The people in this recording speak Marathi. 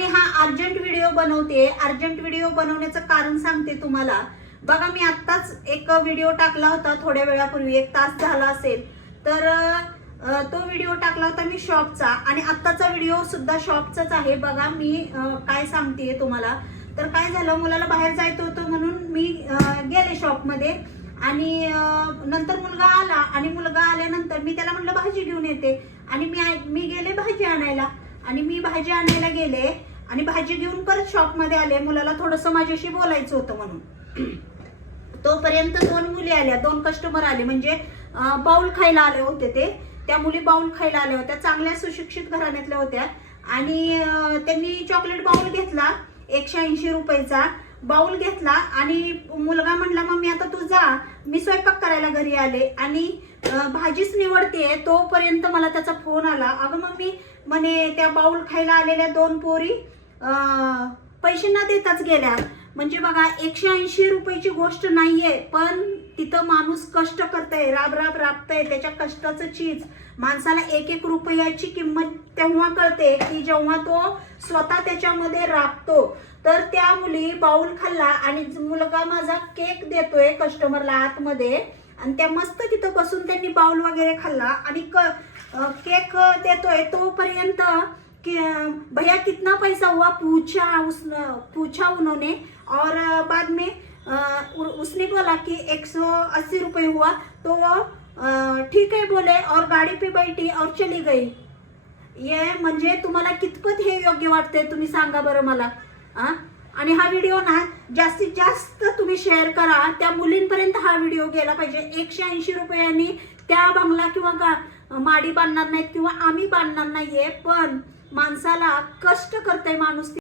मी हा अर्जंट व्हिडिओ बनवते। अर्जंट व्हिडिओ बनवण्याचं कारण सांगते तुम्हाला। बघा मी आत्ताच एक व्हिडिओ टाकला होता थोड्या वेळापूर्वी, 1 तास झाला असेल। तर तो व्हिडिओ टाकला होता मी शॉपचा, आणि आत्ताचा व्हिडिओ सुद्धा शॉपचाच आहे। बघा मी काय सांगते तुम्हाला। तर काय झालं, मुलाला बाहेर जायचं होतं म्हणून मी गेले शॉपमध्ये, आणि नंतर मुलगा आला, आणि मुलगा आल्यानंतर मी त्याला म्हटलं भाजी घेऊन येते, आणि मी गेले भाजी आणायला, आणि मी भाजी आणायला गेले आणि भाजी घेऊन परत शॉपमध्ये आले। मुलाला थोडंसं माझ्याशी बोलायचं होतं म्हणून। तोपर्यंत 2 मुली आल्या, 2 कस्टमर आले, म्हणजे बाउल खायला आले होते ते। त्या मुली बाउल खायला आल्या होत्या, चांगल्या सुशिक्षित घराण्यातल्या होत्या, आणि त्यांनी चॉकलेट बाउल घेतला 180 रुपयाचा बाउल घेतला, आणि मुलगा म्हणला मम्मी आता तू जा, मी स्वयंपाक करायला घरी आले आणि भाजीच निवडते। तोपर्यंत मला त्याचा फोन आला, अगं मम्मी म्हणे त्या बाउल खायला आलेल्या 2 पोरी पैसे न देताच गेल्या। म्हणजे बघा 180 रुपयाची गोष्ट नाहीये, पण तिथं माणूस कष्ट करतय, राबतय, त्याच्या कष्टाचं चीज माणसाला 1-1 रुपयाची किंमत तेव्हा कळते की जेव्हा तो स्वतः त्याच्यामध्ये राबतो। तर त्या मुली बाउल खाल्ला, आणि मुलगा माझा केक देतोय कस्टमरला आतमध्ये, आणि त्या मस्त तिथं बसून त्यांनी बाउल वगैरे खाल्ला आणि केक देतोय। तोपर्यंत कि भैया कितना पैसा हुआ पूछा उन्होंने, और बाद में उसने बोला कि 180 रुपये हुआ। तो ठीक है बोले और गाड़ी पे बैठी और चली गई। ये म्हणजे तुम्हाला कितपत हे योग्य वाटते तुम्ही सांगा बरं मला। आणि हा व्हिडिओ ना जास्तीत जास्त तुम्ही शेअर करा, त्या मुलींपर्यंत हा व्हिडिओ गेला पाहिजे। 180 रुपयांनी त्या बंगला किंवा माडी बांधणार नाहीत, किंवा आम्ही बांधणार नाहीये, पण माणसाला कष्ट करतय माणूस।